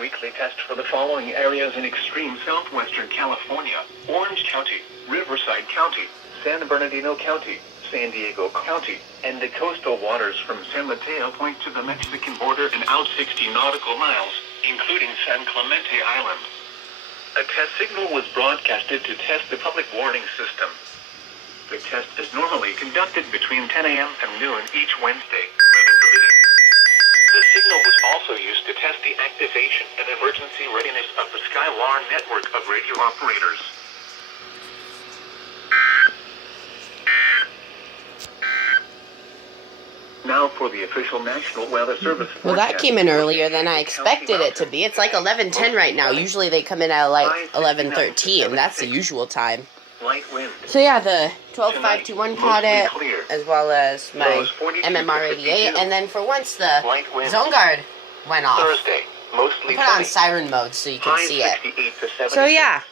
Weekly test for the following areas in extreme southwestern California: Orange County, Riverside County, San Bernardino County, San Diego County, and the coastal waters from San Mateo Point to the Mexican border and out 60 nautical miles, including San Clemente Island. A test signal was broadcasted to test the public warning system. The test is normally conducted between 10 a.m. and noon each Wednesday, weather permitting. The signal was also used to test the activation and emergency readiness of the Skywar network of radio operators. Now for the official National Weather Service forecast. Well, that came in earlier than I expected it to be. It's like 11:10 right now. Usually they come in at like 11:13. That's the usual time. Light wind. So yeah, the 12521 caught it, as well as my MMR 88, and then for once the zone guard went off. Thursday, mostly I put on siren mode so you can see it. So yeah,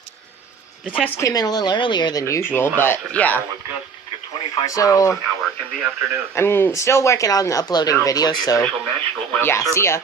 the test came in a little earlier than usual, but yeah. So I'm still working on uploading videos, so yeah, see ya.